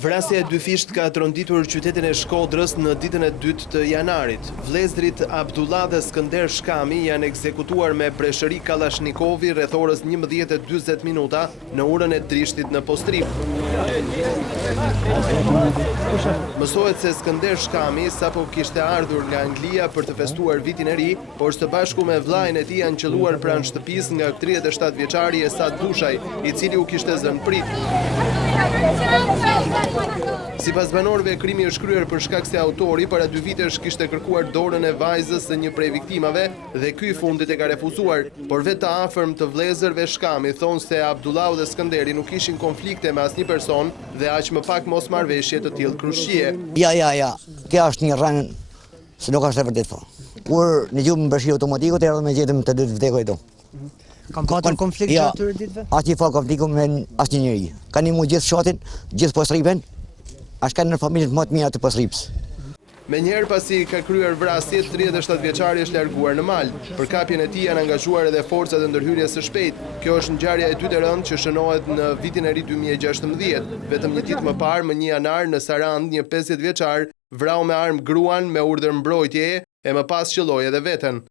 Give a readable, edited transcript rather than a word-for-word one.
Vrasja e dy fisht ka tronditur qytetin e Shkodrës në ditën e 2 të janarit. Vëllezërit Abdullah dhe Skënder Shkami janë ekzekutuar me preshëri Kallashnikovi rreth orës 11:40 minuta në urën e Drishtit në Postrim. Mësohet se Skënder Shkami sapo kishte ardhur nga Anglia për të festuar vitin e ri, por së bashku me vllajën e tij janë qelluar pranë shtëpisë nga 37 vjeçari Esad Dushaj, i cili u kishte zënë prit. Sipas banorëve, krimi është kryer për shkak se autori para 2 vitesh kishte kërkuar dorën e vajzës së një prej viktimave dhe ky fundit e ka refuzuar, por vetë të afërm të vëllezërve Shkami thonë se Abdullahu dhe Skënderi nuk kishin konflikte me asnjë person dhe aq më pak mosmarrveshje të tillë krushie. Ja. Kjo është një rënë se nuk është e vërtetë po. Kur në gjumë mbërshi automatikut erdhëm me gjetëm të dy të vdekoj do. Kam patur konflikt gjatë atyre ditëve? Asnjë fal konfliktu me asnjë njeri. Kanë imu gjithë shotin, gjithë Postripen, as kanë në familjet më të mira të Postrips. Menjëherë pasi ka kryer vrasjet, 37 vjeçari është larguar në mal. Për kapjen e tij janë angazhuar edhe forcat e ndërhyrjes së shpejtë. Kjo është ngjarja e dytë e rëndë që shënohet në vitin e ri 2016. Vetëm një ditë më parë, më 1 janar, në Sarand, një 50 vjeçar vrau me armë gruan me urdhër mbrojtjeje e më pas qelloi edhe veten.